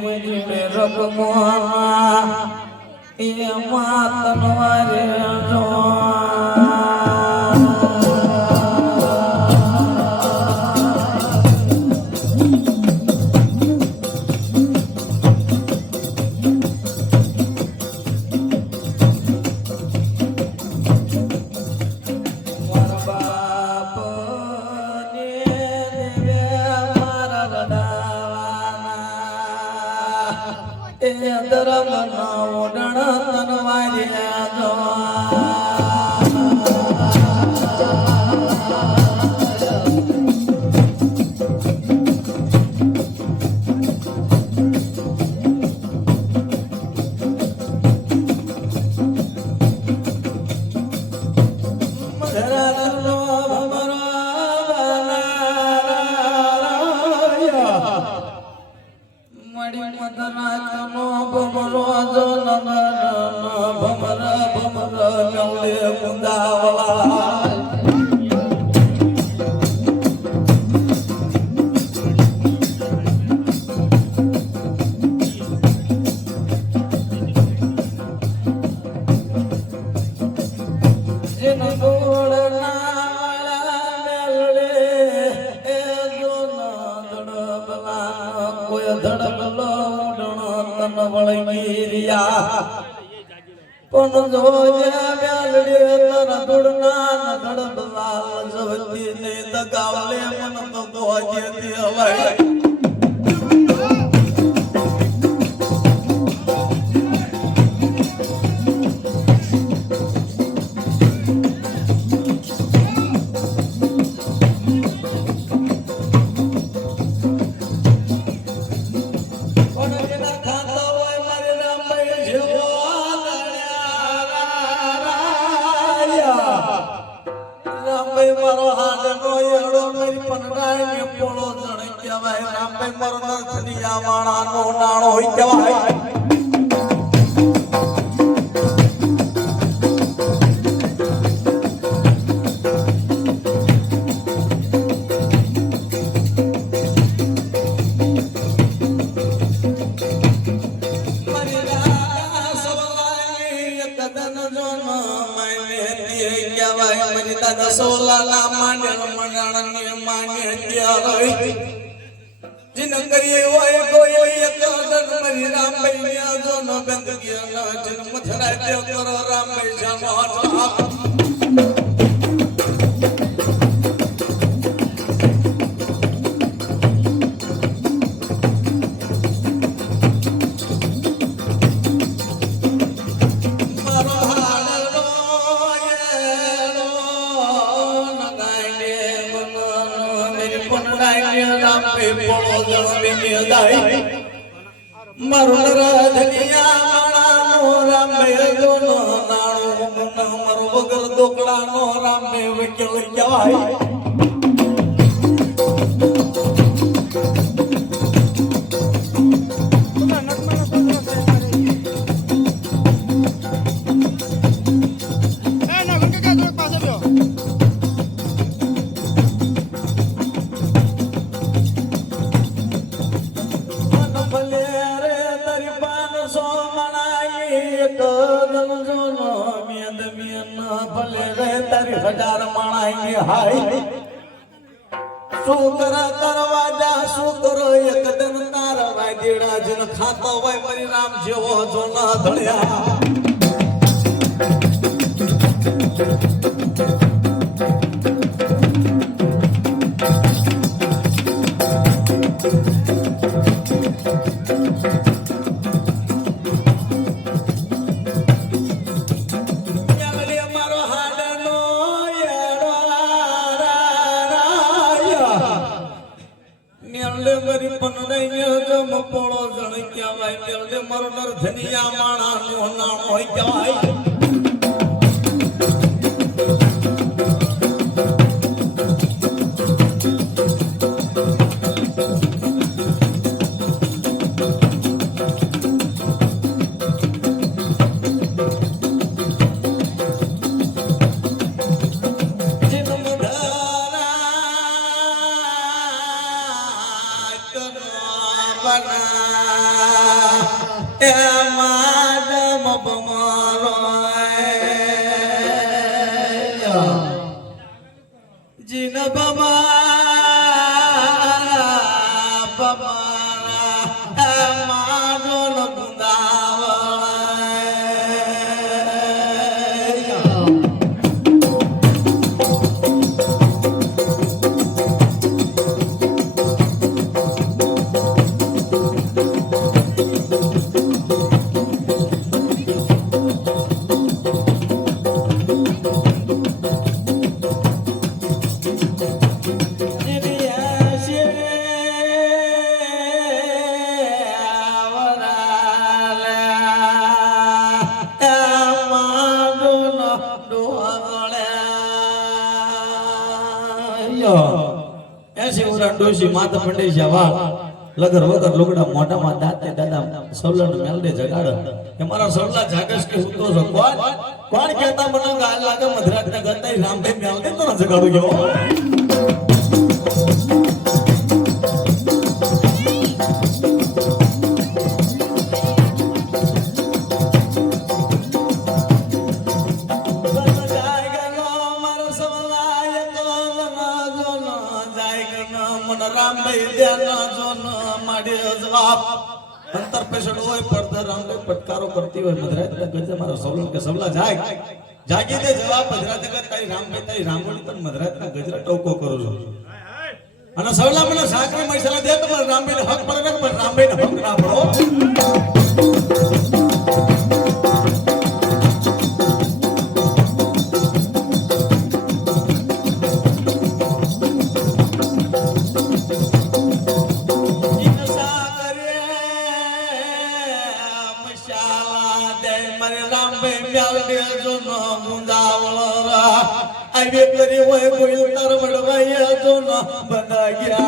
મારી જીવે રગમોના એમાં તનવારે જો ધર્મ નો ઓડણ તનવાર્યા જો પણ જોયા મ્યાલડી તર દુડના નડબલાલ જવતી ને દગાવલે મન તો ગોજે દી હવાય સોલા ના માંડળ મંડાણ માને ત્યારે जिन करिए होए कोई एक दन मरी राम भैया जो न बंद किया ना जिन मथरा दे करो राम भैया माता મારું રાજનિયા માણાનો રામે જો નો નાણો મારો વગર દોકડાનો રામે વકેલ કહેવાય हजार माणाई हाय शुक्र दरवाजा शुक्र एक दिन तार वादेड़ा जिन खाता होय परिणाम जेवो जो न धळ्या ધનિયા માણા નો નામ હોય કહેવાય બના એ માદમ બમારો જીન બમારા મારો ડોશી માતા પંડે જવા લગર વગર લુગડા મોઢામાં દાંતે દાદા સવલન મેલડે જગાડ કે મારા સવલા જાગસ કે હું તો છો કોણ કહેતા મને ગાલ લાગે મધરાત ના ગતાઈ રામભાઈ મેલડે તો જગાડું ગયો અંતર પેશડ હોય પડતર રામલે પટકારો કરતી હોય મધરાત ગજે મારો સવલન કે સવલા જાગી દે જવાબ મધરાત ગત તારી રામભાઈ તારી રામોલી તન મધરાત ના ગજરા ટોકો કરું છું અને સવલા મને સાકરી મસાલા દે તો મારા રામભાઈ હક પડે ને પણ રામભાઈ હક ના પડો आगे करी वह कोई उतर बढ़वाया जो न बना गया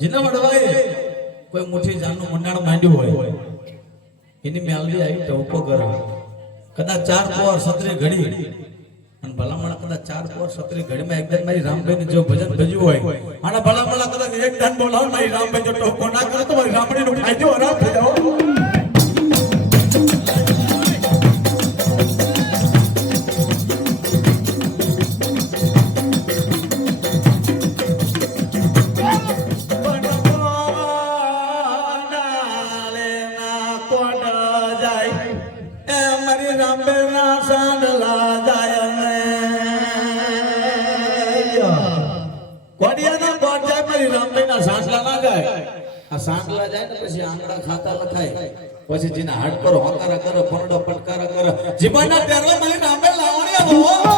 जिना वडवाए कोई मुठी जानू मंडाण માંડ્યું હોય એની મેલડી આવી ટોપો કરે કદાચ 4 પોર સત્રે ઘડી અને ભલામણ કદાચ 4 પોર સત્રે ઘડીમાં એકદમ મારી રામભાઈ ને જો ભજન ભજ્યું હોય આના ભલામણ કદાચ એક દાન બોલાવ મારી રામભાઈ જો ટોપો ના કરે તો મારી રામડી નો ફાયદો હરામ થઈ જાવ सांगला जाए ने પછી આંગળા ખાતા લખાય પછી જીના હાડ પર હોકારા કરો ફરડો પટકારા કરો જીબાના પેરવા મને નામે લાવણી હો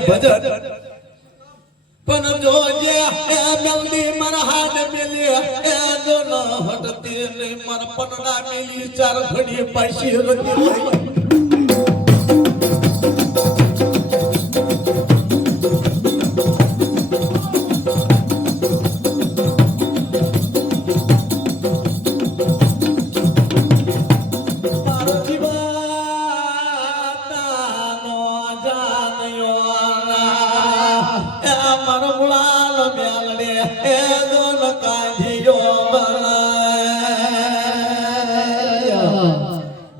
ભજન પણ જો જે મેલડી મારા હાથ મેલી એ દોન હટતી ને મારા પનડા મેલી ચાર ઘડી પાછી રતી હોય મારો જીવા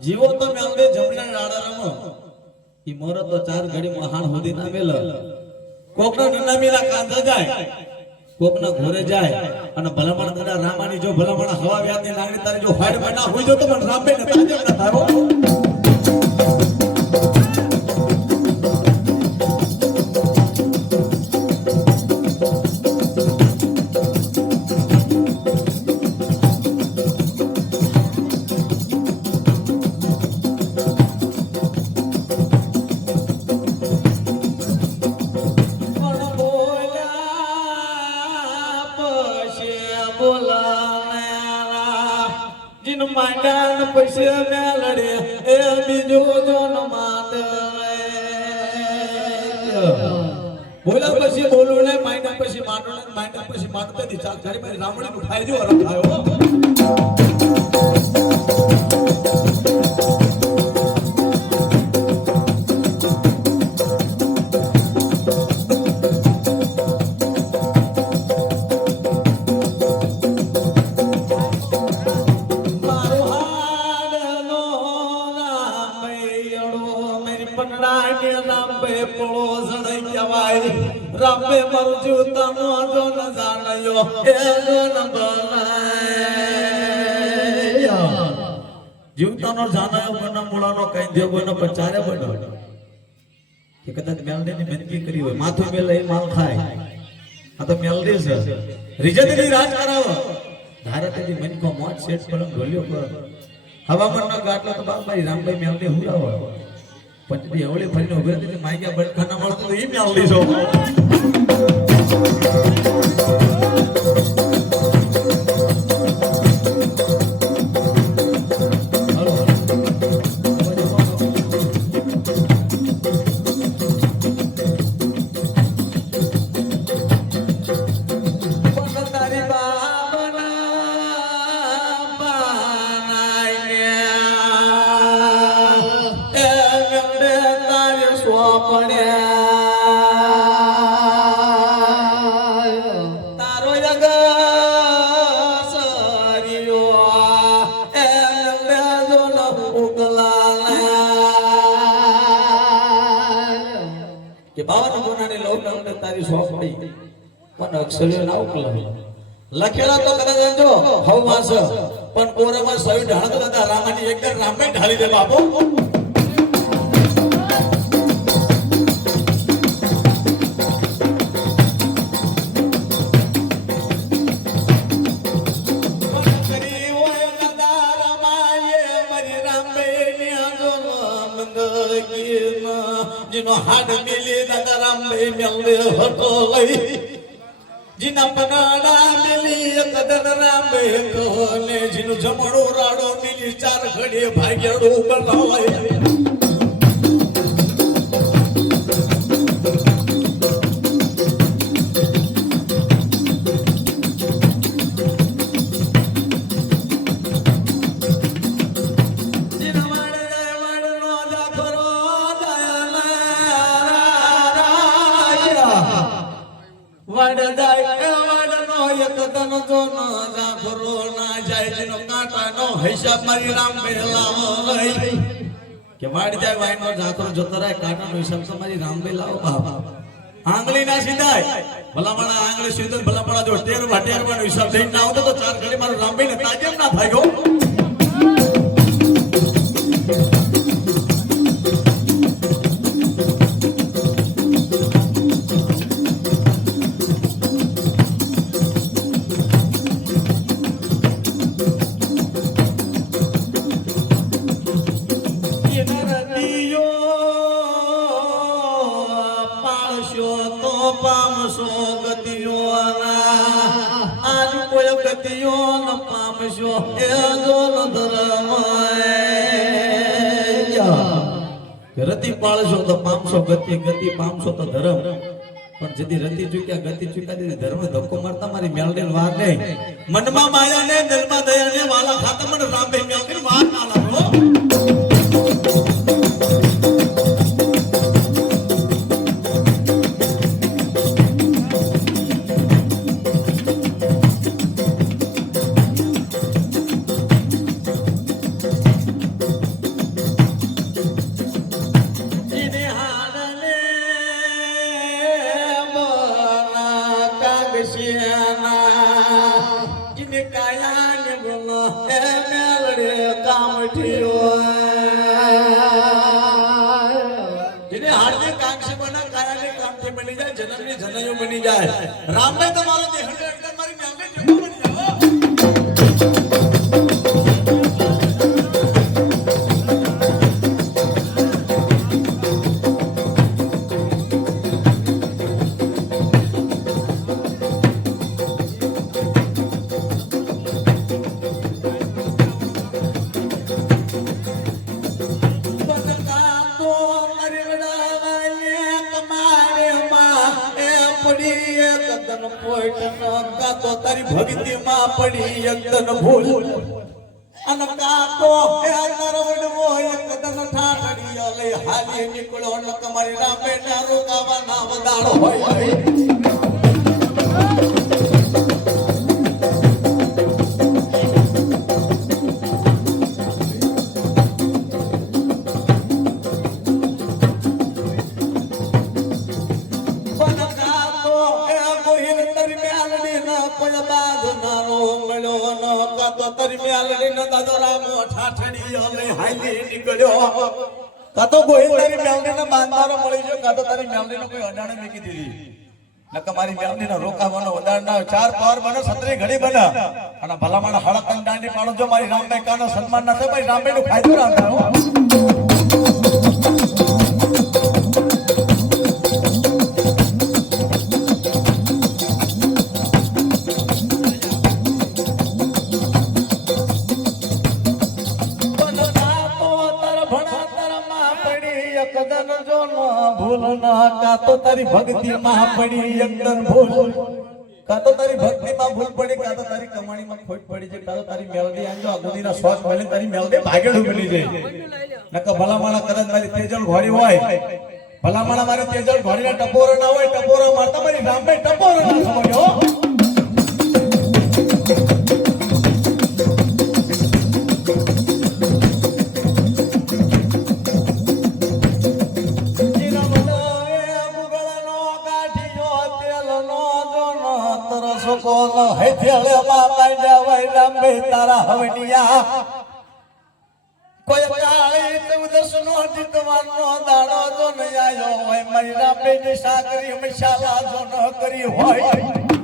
જીવો તો મેલડે જમણા રાડા રમો ઈ મોરો તો ચાર ઘડી મહાન હોદી ના મેલ કોકનો નનામીલા કાંધા જાય કોકના ઘોરે જાય અને ભલામણ દાદા રામાની જો ભલામણ હવા વ્યાદની નાગણી તારી જો હાડ બના હોય જો તો મને રામે ને તાજે ન થારો पैसे लड़े ए बीजो जो न मात बोला પછી બોલું ને માઈના પછી માનો ને માઈના પછી માનતા દી ચાલ ઘરે મારી રામણી નું ખાઈ જો અરમ ખાયો રામે મારું જીવતાનો આજો ન જાણ્યો એનો ન બનાય જીવતાનો જાણ્યો બના મૂળાનો કઈ દે બનો પચારે બનો કે કદાચ મેલડી ની મહેનત કરી હોય માથું મેલ લઈ માલ ખાય આ તો મેલડી છે રીજેની રાજ કરાવો ધારતની મન કો મોટ સેટ પર ગોલ્યો પર હવામાનના ગાટલા તો બાપભાઈ રામભાઈ મેલડી હુરાવો પંચદી હવળી ફરીને ઉભે હતી માગ્યા બટખાના મળતો તો ઈ મેલડી છો તારી સોપડી પણ અક્ષરો ના ઉકલા લખેલા તો કદાચ જો હવમાસ પણ કોરામાં સવી ઢાળ તો દાદા રામાની એકદમ રામે ઢાળી દે બાપો जिनो हाड मिली दादा रामे मेलडे हटो लई जिना पनाडा मिली कदन रामे कोने जिनो जमणो राडो मिली चार घड़ी भाग्यड़ो बनावे हिसाब मारी राम बेला के वाड़ जाए वाइनो जाकर जोता रहे काटा नो हिसाब से मारी राम बेला बाबा आंगली ना सीधाय भला बड़ा आंगली सीधे भला बड़ा जो टेर भाटेर बनो हिसाब से ना हो तो चार घड़ी मारो राम बेले ताजेम ना भागो रति पाळशो तो पामशो गति गति पामशो तो धर्म पण जदी रति चुक्या गति चुक्या दी धर्म धक्को मारता मारी मेलडे वार ने मनमा माया ने दिलमा दया ने वाला खाता मन रामे मेलडे वार ना लागो જેને હાર્દિક કાંક્ષી બના કાયાની કામથી બની જાય જન્મની જનૈયો બની જાય રામભાઈ તમારો દેહને એકદમ મારી નામે જેવો બની જાઓ તારી ભક્તિ માં પડી એકદન ભૂલ અને કાતો હે નરવડવો એકદન ઠાઠડીઓ લઈ હાલી નીકળો ન તમારી રામે ના રોકાવા ના વદાડો હોય કાતો ગોહિલ તારી મેલડીને બાંધવાનો મળી ગયો કાતો તારી મેલડીનો કોઈ અડાણે મૂકી દીધી નકા મારી મેલડીનો રોકાવાનો વધારના ચાર પાવર બનો સત્રી ઘડી બને અને ભલામણ હળકન દાંડી પાડો જો મારી રામભાઈ કાનો સન્માન ના થાય ભાઈ રામભાઈ નો ફાયદો રામભાઈ કાતો તારી ભક્તિ માં પડી એકદમ ભૂલ કાતો તારી ભક્તિ માં ભૂલ પડી કાતો તારી કમાણી માં ખોટ પડી છે કાતો તારી મેલડી આંજો અગુદીના શોખ મળે તારી મેલડી ભાગેડું બની જાય નકા ભલામણા કદાચ મારી તેજલ ઘોડી હોય ભલામણા મારી તેજલ ઘોડીના ટપોરો ના હોય ટપોરો મારતા મારી રામભાઈ ટપોરો ના સમજો તારા હવનિયા કોઈ કાળી ચૌદસ નો જીતવાનો દાડો જો ન આયો હોય મારી રામે ની સાકરી મસાલા જો ન કરી હોય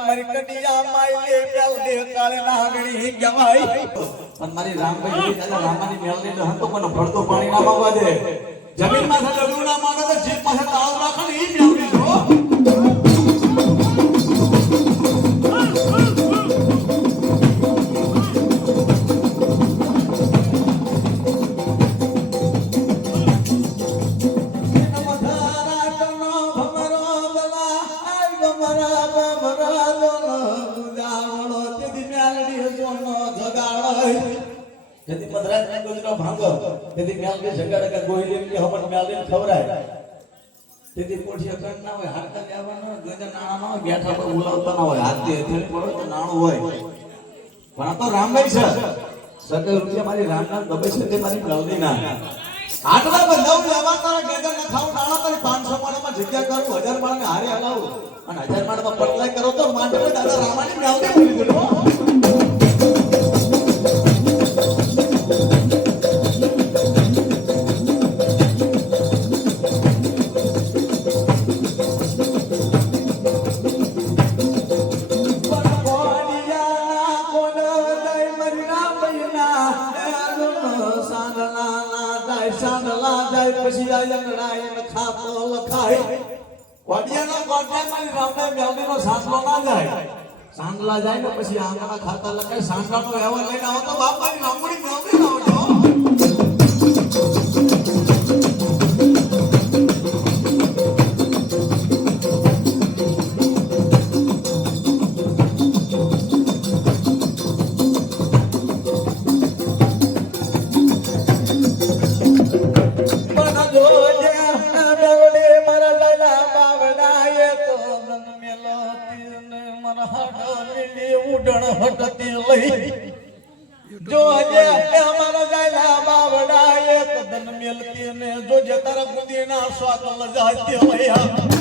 મારી કડિયા માઈ મેલડી કાળે નાગણી ગવાઈ પણ મારી રામભાઈ રામાની મેલડી ને હતો મને ભરતો પાણી ના માંગવા દે જમીન માં ડબલું ના માંગે તો જીપ પાસે તાવ રાખે ને ઈ મેલડી જો यदि मद्रास में गोजरो भांगो यदि मेल के जगाड़ के गोहिली के हमन मेल खवराय यदि कोठी अकन ना होय हाडका लेવાનો ગોજર નાણા નો બેઠા પર બોલાવતા ના હોય હાથે હથેળી પડો તો નાણું હોય પણ તો રામભાઈ છે સકલ રૂપિયા મારી રામનાથ દબે છે તે મારી મેલડી ના આટલા બંધાવ લેવા તારા ગેજર ન ખાવ નાણા તારી 500 માળમાં જગ્યા કરું 1000 માળને હારે હલાવું અને 1000 માળમાં પટલાય કરો તો માંડે દાદા રામાની મેલડી બોલી દીધો પછી આયંગડા એને ખાતો લખાય કોડિયાનો કોડિયા મારી રામભાઈ મેલડીનો સાંસલો ના જાય સાંસલા જાય ને પછી આંગણા ખાતા લખાય સાંસલાનો વ્યવહાર લઈને આવો તો બાપ મારી રામડી મેલડી આવજો ઉડણ હટતી લઈ જોજે અમારા ગાયલા બાવડા એક દન મેલતી ને જોજે તારા ગુદીના સ્વાદ લજાતી લયા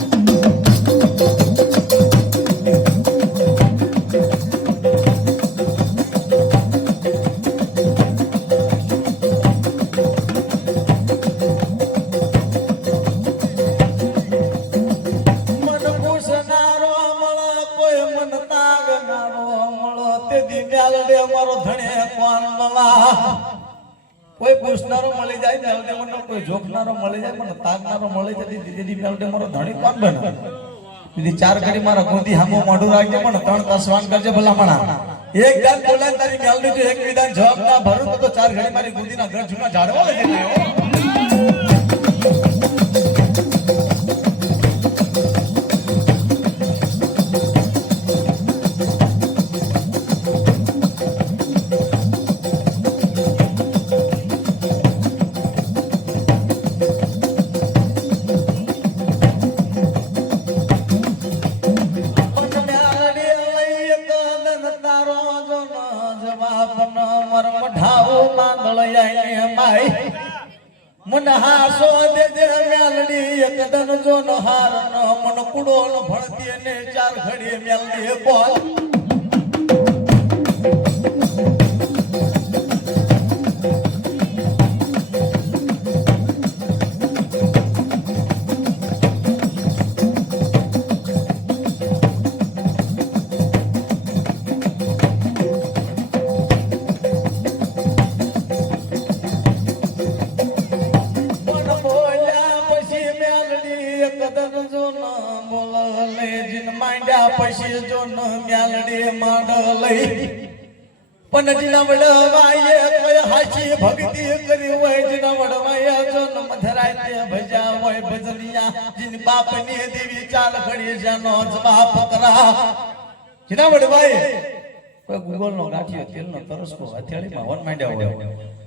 કોઈ પૂછનારો મળી જાય મેલડે મને કોઈ જોખનારો મળી જાય મને તાગનારો મળી જાય દીદી મેલડે મારો ધણી કોણ બને દીદી ચાર ઘડી મારા ગોદી હામો મોઢું રાખજે પણ ત્રણ તસવાન કરજે ભલામણા એક ગાલ બોલાય તારી મેલડી જો એક વિધાન જવાબ ના ભરું તો ચાર ઘડી મારી ગોદીના ઘર જૂના ઝાડવા લઈ જતી मन हासो दे दे मेलडी एक दन जो न हार न मन कुडो न भणती ने चार घड़ी मेलडी बोल પછી જો ન મ્યાલડી માંડલઈ પણ જીના વડવાએ કોઈ હાચી ભક્તિ કરી હોય જીના વડવાએ જો ન મધરાય ભજા હોય ભજલિયા જીન બાપની દેવી ચાલ ઘડી જાનો જવાબ કરા જીના વડવાએ કોઈ ગૂગલ નો ગાંઠિયો તેલ નો તરસકો હથેળીમાં વન માંડ્યા હોય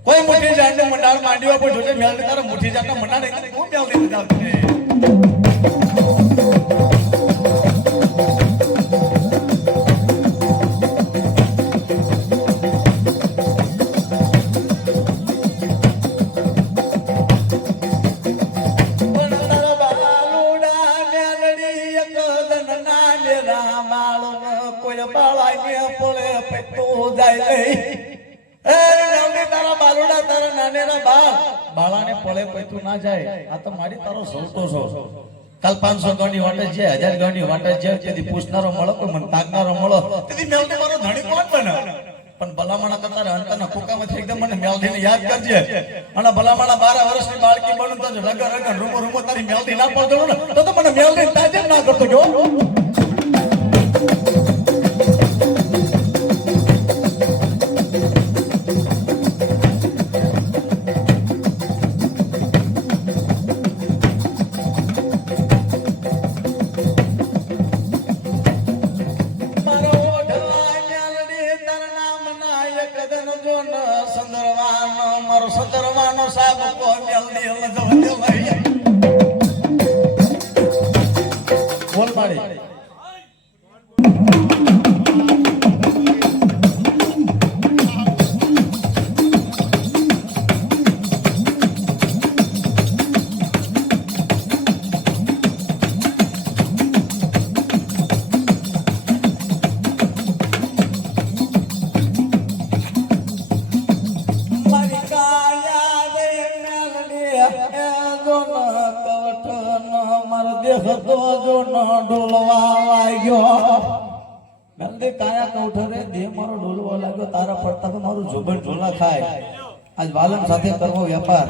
કોઈ મોટી જાનને મંડાળ માંડ્યો પણ જોજે મ્યાલડી તારા મોટી જાનના મંડાળ એટલે હું મ્યાલડી જાવતી બાળાને પડે પૈતું ના જાય આ તો મારી તારો સૌતો છો કાલ 500 ગણી વાટે છે 1000 ગણી વાટે છે તેથી પૂછનારો મળો કોઈ મન તાકનારો મળો તેથી મેલડી મારો ધણી કોણ બને પણ ભલામણા કરતા અંતના ફૂકામાંથી એકદમ મને મેલડીને યાદ કરજે અને ભલામણા 12 વર્ષની બાળકી બનું તો રગર રગર રૂમો રૂમો તારી મેલડી ના પડતો ને તો મને મેલડી તાજે ના કરતો જો તારા પડતા તો મારું જોબન ઝોલા ખાય આજ વાલમ સાથે કરવો વ્યાપાર